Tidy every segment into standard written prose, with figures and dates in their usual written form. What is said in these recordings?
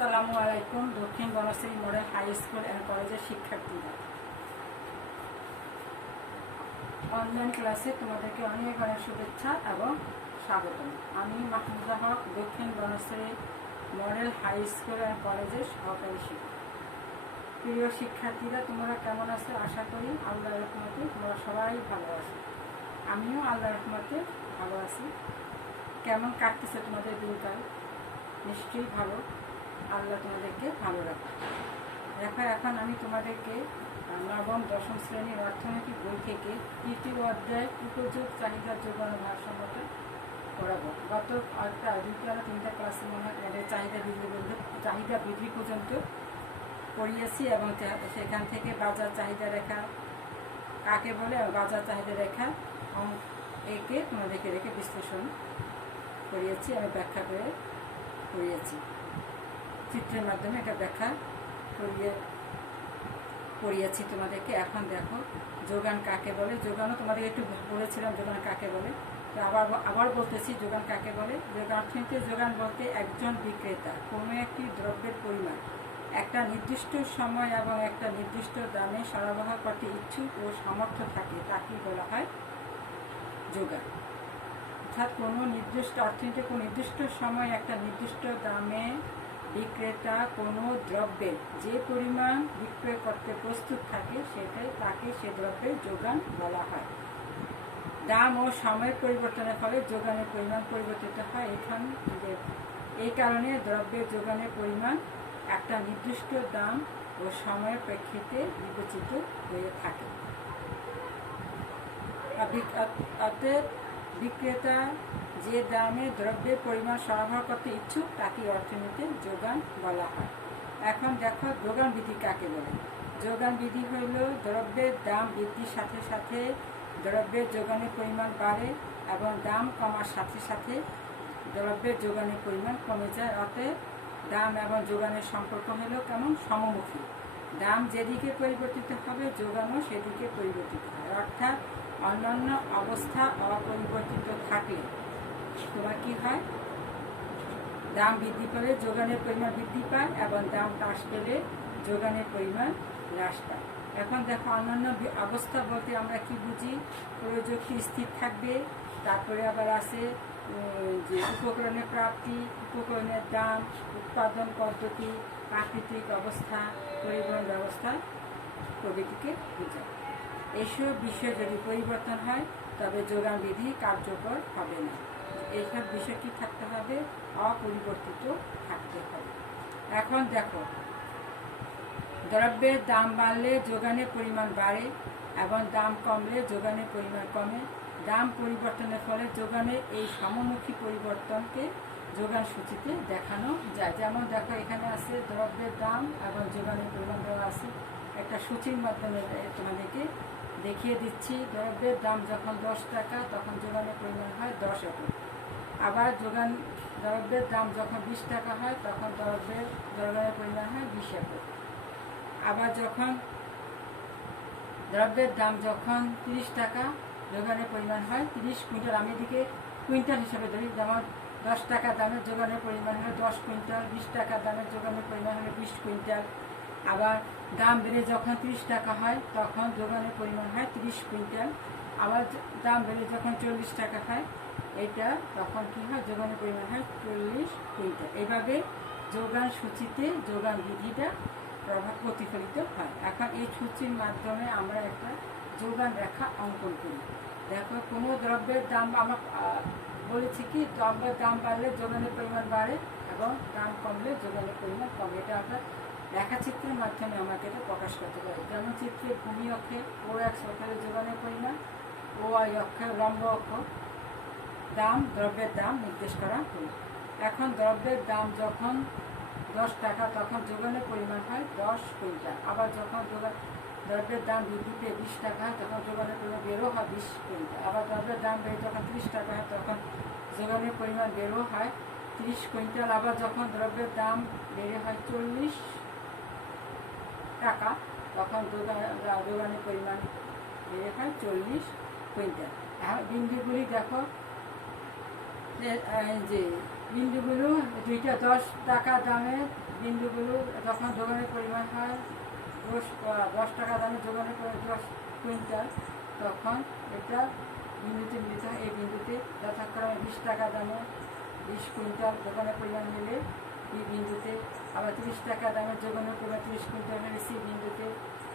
আসসালামু আলাইকুম। Dakshin Banasree model high school and কলেজের শিক্ষার্থীরা, অনলাইন ক্লাসে তোমাদেরকে অনেক অনেক শুভেচ্ছা এবং স্বাগতম। আমি Mahmuda Haque, Dakshin Banasree model high school and কলেজের সহকারী শিক্ষক। প্রিয় শিক্ষার্থীরা, তোমরা কেমন আছো? আশা করি আল্লাহর রহমতে তোমরা সবাই ভালো আছো। আমিও আল্লাহর রহমতে ভালো আছি। কেমন কাটতেছে তোমাদের দিনকাল? নিশ্চয়ই ভালো। আল্লাহ তোমাদেরকে ভালো রাখে। দেখো, এখন আমি তোমাদেরকে নবম দশম শ্রেণীর অর্থনৈতিক বই থেকে তৃতীয় অধ্যায় উপযোগ চাহিদা যোগানো ভারসাম্যতা করাবো। গত দুইটা তিনটা ক্লাসে মনে হয় চাহিদা বৃদ্ধি পর্যন্ত পড়িয়েছি এবং সেখান থেকে বাজার চাহিদা রেখা কাকে বলে এবং বাজার চাহিদা রেখা একে তোমাদেরকে রেখে বিশ্লেষণ করিয়েছি, আমি ব্যাখ্যা করে করিয়েছি। চিত্রের মাধ্যমে এটা ব্যাখ্যা করিয়েছি তোমাদেরকে। এখন দেখো, যোগান কাকে বলে। যোগানও তোমাদের একটু বলেছিলাম যোগান কাকে বলে, তো আবার বলতেছি যোগান কাকে বলে। অর্থনীতিতে যোগান বলতে একজন বিক্রেতা কোনো একটি দ্রব্যের পরিমাণ একটা নির্দিষ্ট সময় এবং একটা নির্দিষ্ট দামে সরবরাহ করতে ইচ্ছুক ও সামর্থ্য থাকে, তাকে বলা হয় যোগান। অর্থাৎ কোনো নির্দিষ্ট অর্থনীতিতে কোনো নির্দিষ্ট সময় একটা নির্দিষ্ট দামে বিক্রেতা কোনো দ্রব্যের যে পরিমাণ বিক্রয় করতে প্রস্তুত থাকে তাকে সে দ্রব্যের যোগান বলা হয়। দাম ও সময়ের পরিবর্তনের ফলে যোগানের পরিমাণ পরিবর্তিত হয়। এই কারণে দ্রব্যের যোগানের পরিমাণ একটা নির্দিষ্ট দাম ও সময়ের প্রেক্ষিতে বিবেচিত হয়ে থাকে। অতএব বিক্রেতা যে দামে দ্রব্যের পরিমাণ সরবরাহ করতে ইচ্ছুক তাকে অর্থনীতিতে যোগান বলা হয়। এখন দেখো, যোগান বিধি কাকে বলে। যোগান বিধি হইল দ্রব্যের দাম বৃদ্ধির সাথে সাথে দ্রব্যের যোগানের পরিমাণ বাড়ে এবং দাম কমার সাথে সাথে দ্রব্যের যোগানের পরিমাণ কমে যায়। অতএব দাম এবং যোগানের সম্পর্ক হলো কেমন? সমমুখী। দাম যেদিকে পরিবর্তিত হবে যোগানও সেদিকে পরিবর্তিত হয়। অর্থাৎ অন্যান্য অবস্থা অপরিবর্তিত থাকলে তোমার কি হয়? দাম বৃদ্ধি পেলে যোগানের পরিমাণ বৃদ্ধি পায় এবং দাম হ্রাস পেলে যোগানের পরিমাণ হ্রাস পায়। এখন দেখো, অন্যান্য অবস্থা বলতে আমরা কি বুঝি? প্রয়োজকটি স্থির থাকবে, তারপরে আবার আছে যে উপকরণের প্রাপ্তি, উপকরণের দাম, উৎপাদন পদ্ধতি, প্রাকৃতিক অবস্থা, পরিবহন ব্যবস্থা প্রভৃতিকে বোঝায়। এইসব বিষয় যদি পরিবর্তন হয় তবে যোগান বিধি কার্যকর হবে না। এইসব বিষয় কি থাকতে হবে? অপরিবর্তিত থাকতে হবে। এখন দেখো, দ্রব্যের দাম বাড়লে যোগানের পরিমাণ বাড়ে এবং দাম কমলে যোগানের পরিমাণ কমে। দাম পরিবর্তনের ফলে যোগানের এই সমমুখী পরিবর্তনকে যোগান সূচিতে দেখানো যায়। যেমন দেখো, এখানে আছে দ্রব্যের দাম এবং যোগানের পরিমাণ দেওয়া আছে। একটা সূচির মাধ্যমে তোমাদেরকে দেখিয়ে দিচ্ছি। দ্রব্যের দাম যখন 10 টাকা তখন যোগানের পরিমাণ হয় 10 একক। আবার দ্রব্যের দাম যখন 20 টাকা হয় তখন যোগানের পরিমাণ হয় 20 একক। আবার যখন দ্রব্যের দাম যখন 30 টাকা যোগানের পরিমাণ হয় 30 কুইন্টাল। আমি এদিকে কুইন্টাল হিসেবে ধরি। যেমন 10 টাকা দামের যোগানের পরিমাণ হলো 10 কুইন্টাল, 20 টাকা দামের যোগানের পরিমাণ হলো 20 কুইন্টাল। আবার দাম বেড়ে যখন 30 টাকা হয় তখন যোগানের পরিমাণ হয় 30 কুইন্টাল। আবার দাম বেড়ে যখন 40 টাকা হয় তখন কি হয়? যোগানের পরিমাণ হয় 40 কুইন্টাল। এইভাবে যোগান সূচিতে যোগান বিধিটা প্রতিফলিত হয়। এখন এই সূচির মাধ্যমে আমরা একটা যোগান রেখা অঙ্কন করি। দেখো, কোনো দ্রব্যের দাম আমরা বলেছি কি দ্রব্যের দাম বাড়লে যোগানের পরিমাণ বাড়ে এবং দাম কমলে যোগানের পরিমাণ কমে। এটা আমরা রেখাচিত্রের মাধ্যমে আমাকে এটা প্রকাশ করতে পারি। যেমন চিত্রে ভূমি অক্ষে ও এক সরকারের যোগানের পরিমাণ, ও আই অক্ষে লম্ব অক্ষ দাম, দ্রব্যের দাম নির্দেশ করা হল। এখন দ্রব্যের দাম যখন 10 টাকা তখন যোগানের পরিমাণ হয় 10 কুইন্টাল। আবার যখন দ্রব্যের দাম বৃদ্ধি পেয়ে 20 টাকা হয় তখন যোগানের পরিমাণ বেরো হয় 20 কুইন্টাল। আবার দ্রব্যের দাম বেড়ে যখন 30 টাকা হয় তখন যোগানের পরিমাণ বেরো হয় 30 কুইন্টাল। আবার যখন দ্রব্যের দাম বেড়ে হয় 40 টাকা তখন যোগানের পরিমাণ বেড়ে হয় 40 কুইন্টাল। বিন্দুগুলি দেখো, যে বিন্দুগুলো দুইটা 10 টাকা দামের বিন্দুগুলো যখন যোগানের পরিমাণ হয় 10 টাকা দামের যোগানের পরিমাণ 10 কুইন্টাল, তখন এটা বিন্দুতে মিলিত হয়। এই বিন্দুতে যথাক্রমে 20 টাকা দামে 20 কুইন্টাল যোগানের পরিমাণ হলে এই বিন্দুতে, আবার 30 টাকা দামের যোগানের পরিমাণ 30 কুইন্টাল হলে সি বিন্দুতে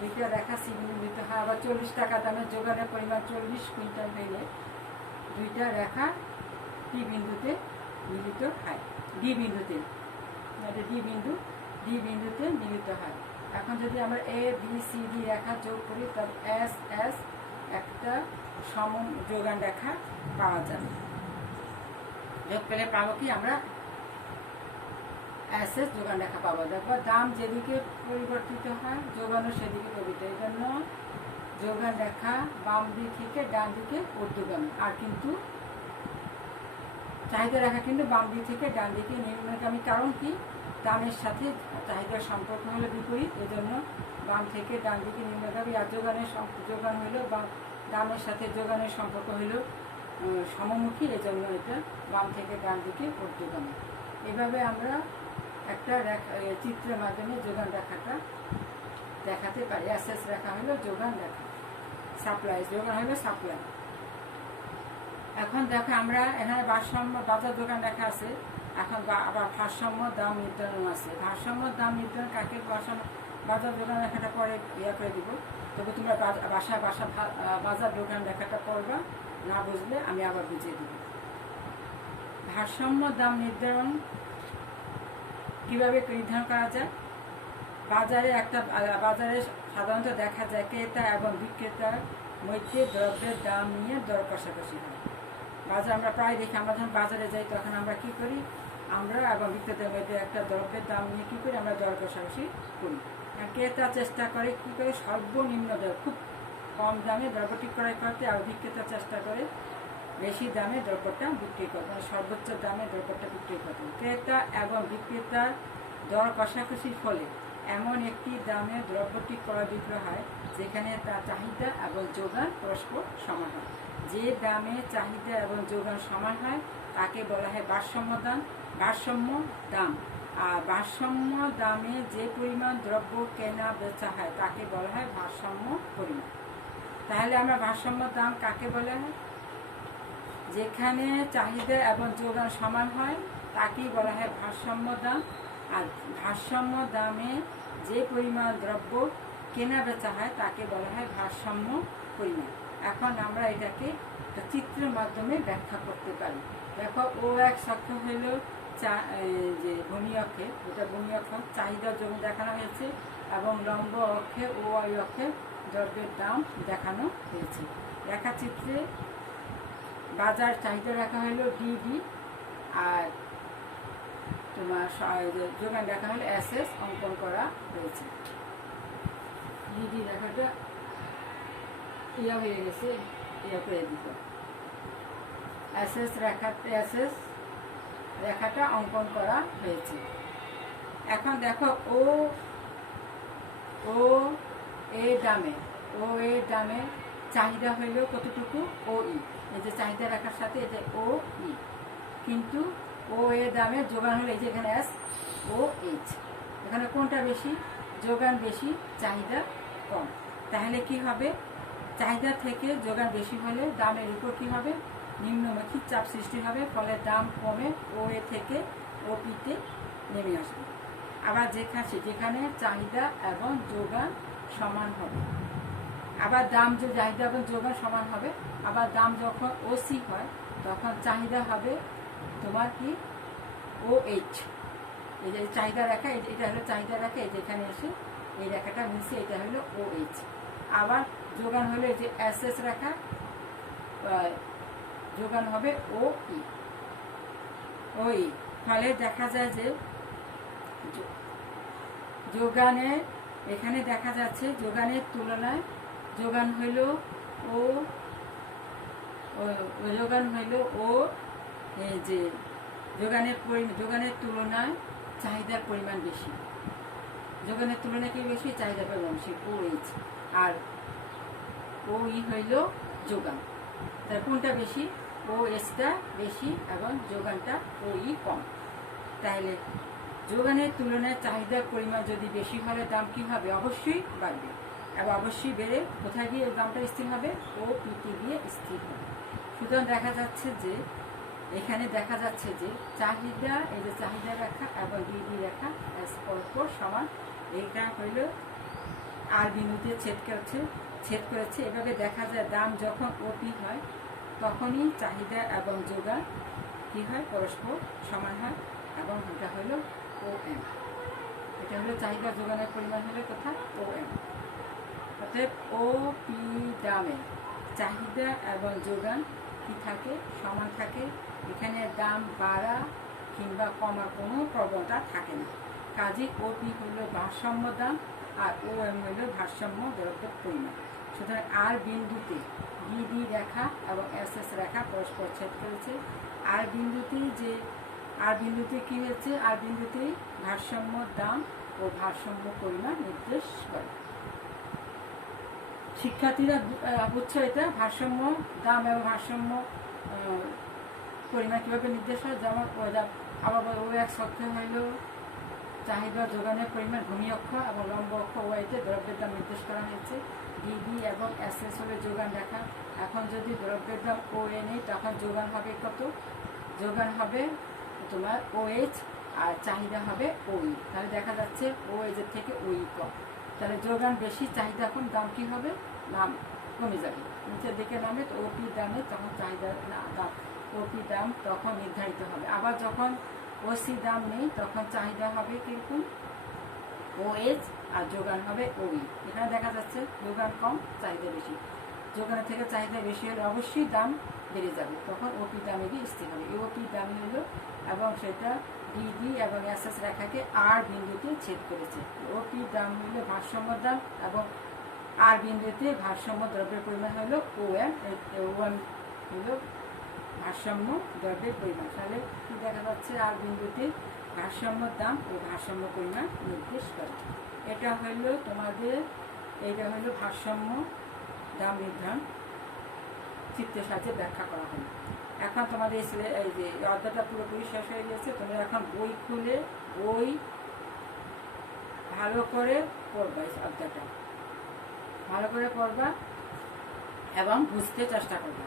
দুইটা রেখা সি বিন্দু মিলিত হয়। আবার 40 টাকা দামের যোগানের পরিমাণ 40 কুইন্টাল হলে দুইটা রেখা ডি বিন্দুতে মিলিত হয়। ডি বিন্দুতে ডি বিন্দুতে মিলিত হয়। এখন যদি আমরা এ বি সি ডি রেখা যোগ করি তবে এস এস একটা সম যোগান রেখা পাওয়া যাবে। যোগ পেলে পাবো কি আমরা এস এস যোগান রেখা পাবো। দেখো দাম যেদিকে পরিবর্তিত হয় যোগানও সেদিকে পরিবর্তিত, এই জন্য যোগান রেখা বাম দিক থেকে ডান দিকে ঊর্ধ্বগামী। আর কিন্তু চাহিদা রেখা কিন্তু বাম দিক থেকে ডান দিকে নিম্নগামী। কারণ কি, দামের সাথে চাহিদার সম্পর্ক হলো বিপরীত, এজন্য বাম থেকে ডান দিকে নিম্নগামী। আর যোগান হইলো বা দামের সাথে যোগানের সম্পর্ক হইল সমমুখী, এজন্য এটা বাম থেকে ডান দিকে ঊর্ধ্বগামী। এভাবে আমরা একটা চিত্রের মাধ্যমে যোগান রেখাটা দেখাতে পারি। এসএস রেখা হলো যোগান রেখা, সাপ্লাই যোগান হলো সাপ্লাই। এখন দেখো আমরা এখানে ভারসাম্য বাজার দোকান রেখা আছে। এখন আবার ভারসাম্য দাম নির্ধারণ আছে। ভারসাম্য দাম নির্ধারণ কাকে ভারসাম্য বাজার দোকান রেখাটা পরে করে দিব। তবে তোমরা বাজার দোকান রেখাটা পড়বা, না বুঝলে আমি আবার বুঝিয়ে দিব। ভারসাম্য দাম নির্ধারণ কিভাবে নির্ধারণ করা যায়? বাজারে সাধারণত দেখা যায় ক্রেতা এবং বিক্রেতার মধ্যে দ্রব্যের দাম নিয়ে দর কষাকষি হয়। আমরা প্রায় দেখি, আমরা যখন বাজারে যাই তখন আমরা কি করি, আমরা এবং বিক্রেতার মধ্যে একটা দ্রব্যের দাম নিয়ে কি করি, আমরা দর কষাকষি করি। ক্রেতা চেষ্টা করে কি করে সর্বনিম্ন দর, খুব কম দামে দ্রব্যটি ক্রয় করতে, আর বিক্রেতা চেষ্টা করে বেশি দামে দ্রব্যটা বিক্রি করতে, মানে সর্বোচ্চ দামে দ্রব্যটা বিক্রি করতে। ক্রেতা এবং বিক্রেতার দর কষাকষির ফলে এমন একটি দামে দ্রব্যটি ক্রয় বিক্রয় হয় যেখানে তার চাহিদা এবং যোগান পরস্পর সমান হয়। যে দামে চাহিদা এবং যোগান সমান হয় তাকে বলা হয় ভারসাম্য দাম। আর ভারসাম্য দামে যে পরিমাণ দ্রব্য কেনা বেচা হয় তাকে বলা হয় ভারসাম্য পরিমাণ। তাহলে আমরা ভারসাম্য দাম কাকে বলা হয়? যেখানে চাহিদা এবং যোগান সমান হয় তাকেই বলা হয় ভারসাম্য দাম। আর ভারসাম্য দামে যে পরিমাণ দ্রব্য কেনা বেচা হয় তাকে বলা হয় ভারসাম্য পরিমাণ। এখন আমরা এটাকে চিত্রের মাধ্যমে ব্যাখ্যা করতে পারি। দেখো ও এক অক্ষ হইল যে ভূমি অক্ষে, ওটা ভূমি অক্ষ চাহিদা জমি দেখানো হয়েছে, এবং লম্ব অক্ষে ও ওয়াই অক্ষে দ্রব্যের দাম দেখানো হয়েছে। রেখাচিত্রে বাজার চাহিদা রাখা হলো ডিডি, আর তোমার যোগান দেখা হলো এসএস অঙ্কন করা হয়েছে। ডিডি রেখাটা ইয়া হয়ে গেছে, ইয়া করে দিত। এসএস রেখাটা অঙ্কন করা হয়েছে। এখন দেখো ও এ দামে চাহিদা হইল কতটুকু, ও ই, এই যে চাহিদা রেখার সাথে এই যে ও ই, কিন্তু ও এ দামে যোগান হলো এই যে এখানে এস ও এইচ। এখানে কোনটা বেশি? যোগান বেশি, চাহিদা কম। তাহলে কি হবে? চাহিদা থেকে যোগান বেশি হলে দামের উপর কি হবে? নিম্নমুখী চাপ সৃষ্টি হবে, ফলে দাম কমে ও এ থেকে ও পিতে নেমে আসবে। আবার যেখানে চাহিদা এবং যোগান সমান হবে, আবার দাম যে চাহিদা এবং যোগান সমান হবে, আবার দাম যখন ও সি হয় তখন চাহিদা হবে তোমার কি ও এইচ। এই যে চাহিদা রেখা, এটা হলো চাহিদা রেখা, এই যেখানে এসে এই রেখাটা মিশে এটা হলো ও এইচ। আবার যোগান হলো এই যে এস এস রেখা, যোগান হবে ও ই। ফলে দেখা যায় যে যোগানে এখানে দেখা যাচ্ছে যোগানের তুলনায় যোগান হইল ও যে যোগানের তুলনায় চাহিদার পরিমাণ বেশি। যোগানের তুলনায় কি বেশি? চাহিদার পরিমাণ বেশি, ও এইচ। আর ও ই হইল যোগান। তার কোনটা বেশি? ও এসটা বেশি এবং যোগানটা ও ই কম। তাহলে যোগানের তুলনায় চাহিদার পরিমাণ যদি বেশি হলে দাম কী হবে? অবশ্যই বাড়বে এবং অবশ্যই বেড়ে কোথায় গিয়ে দামটা স্থির হবে? ও পিটি গিয়ে স্থির হবে। সুতরাং দেখা যাচ্ছে যে এখানে দেখা যাচ্ছে যে চাহিদা, এই যে চাহিদা রেখা এবং ডিডি রেখা পরস্পর সমান। এইটা হইল আর বিন্দুতে ছেদ করেছে। এভাবে দেখা যায় দাম যখন ওপি হয় তখনই চাহিদা এবং যোগান কী হয়? পরস্পর সমান হয় এবং এটা হলো ও এম। এটা হলো চাহিদা যোগানের পরিমাণ হলো কোথায়? ও এম। অতএব ও পি দামে চাহিদা এবং যোগান কি থাকে? সমান থাকে। এখানে দাম বাড়া কিংবা কমার কোনো প্রবণতা থাকে না। কাজেই ও পি হলো ভারসাম্য দাম আর ও এম হলো ভারসাম্য দ্রব্যের পরিমাণ। সুতরাং আর বিন্দুতে ডিডি রেখা এবং এস এস রেখা পরস্পর ছেদ করেছে। আর বিন্দুতে কি হয়েছে? আর বিন্দুতে ভারসাম্য দাম ও ভারসাম্য পরিমাণ নির্দেশ করে। শিক্ষার্থীরা বুঝছো এটা? ভারসাম্য দাম এবং ভারসাম্য পরিমাণ কীভাবে নির্দেশ হয়? যেমন আবার ও এক সত্য হইল চাহিদা যোগানের পরিমাণ ভূমি অক্ষ এবং লম্ব অক্ষ ওয়াইতে দ্রব্যের দাম নির্দেশ করা হয়েছে। ডিডি এবং এস এস হলে যোগান রেখা। এখন যদি দ্রব্যের দাম ও এ নেই তখন যোগান হবে কত? যোগান হবে তোমার ও এইচ আর চাহিদা হবে ওই। তাহলে দেখা যাচ্ছে ও এইচের থেকে ওই কম। তাহলে যোগান বেশি, চাহিদা কম, দাম কী হবে? দাম কমে যাবে, নিচের দিকে নামে। তো ওপি দামে তখন চাহিদা দাম ওপি দাম তখন নির্ধারিত হবে। আবার যখন ওসি দাম নেই তখন চাহিদা হবে কীরকম? ও এইচ আর যোগান হবে ওই। এখানে দেখা যাচ্ছে যোগান কম, চাহিদা বেশি। যোগানের থেকে চাহিদা বেশি হলে অবশ্যই দাম বেড়ে যাবে, তখন ওপি দামে গিয়ে স্থির হবে। ওপি দামই হলো এবং সেটা ডিডি এবং এস এস রেখাকে আর বিন্দুতে ছেদ করেছে। ওপি দাম হলো ভারসাম্য দাম এবং আর বিন্দুতে ভারসাম্য দ্রব্যের পরিমাণ হলো ও এম। ও এম হলো ভারসাম্য দ্রব্যের পরিমাণ। তাহলে কি দেখা যাচ্ছে? আর বিন্দুতে ভারসাম্য দাম ও ভারসাম্য পরিমাণ নির্দেশ করে। এটা হইল তোমাদের, এইটা হইল ভারসাম্য দাম নির্ধারণ চিত্রের সাথে ব্যাখ্যা করা হলো। এখন তোমাদের এই যে অধ্যায়টা পুরোপুরি শেষ হয়ে গেছে। তোমরা এখন বই খুলে বই ভালো করে পড়বা, এই অধ্যায়টা ভালো করে পড়বা এবং বুঝতে চেষ্টা করবা।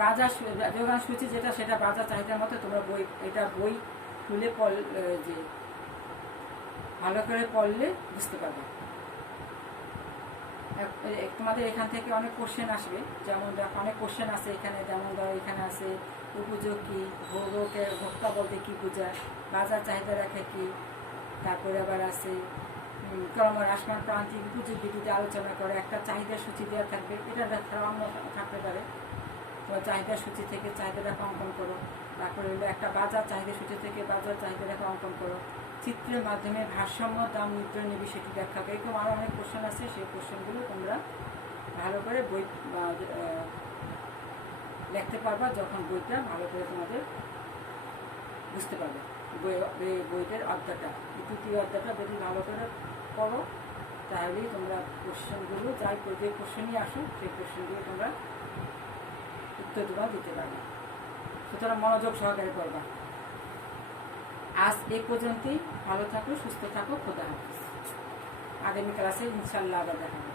বাজার যোগান সূচি যেটা, সেটা বাজার চাহিদার মতো তোমরা বই খুলে যে ভালো করে পড়লে বুঝতে পারবে। তোমাদের এখান থেকে অনেক কোশ্চেন আসবে, যেমন দেখো অনেক কোশ্চেন আছে এখানে। যেমন ধরো এখানে আছে উপযোগ কি, ভোক্তা বলতে কি বোঝায়, বাজার চাহিদা রেখা কি, তারপরে আবার আছে ক্রমহ্রাসমান প্রান্তিক উপযোগ ভিত্তিতে আলোচনা করে একটা চাহিদার সূচি দেওয়া থাকবে। এটা অন্য থাকতে পারে। তো চাহিদার সূচি থেকে চাহিদা রেখা অঙ্কন করো। তারপরে হলো একটা বাজার চাহিদা সূচি থেকে বাজার চাহিদা রেখা অঙ্কন করো। চিত্রের মাধ্যমে ভারসাম্য দাম নির্ধারণের বিষয়টি ব্যাখ্যা করে। এরকম আরও অনেক কোশ্চেন আছে, সেই কোশ্চেনগুলো তোমরা ভালো করে বই লিখতে পারবা যখন বইটা ভালো করে তোমাদের বুঝতে পারবে। বইটার অধ্যায়টা, তৃতীয় অধ্যায়টা যদি ভালো করে পড়ো তাহলেই তোমরা কোশ্চেনগুলো যে কোশ্চেনই আসো সেই কোশ্চেনগুলো তোমরা উত্তর দিতে পারবে। সুতরাং মনোযোগ সহকারে পড়বা। আজ এই পর্যন্তই। ভালো থাকো, সুস্থ থাকো, খোদা হাফেজ। আগামী ক্লাসে ইনশাল্লাহ আবার দেখা হবে।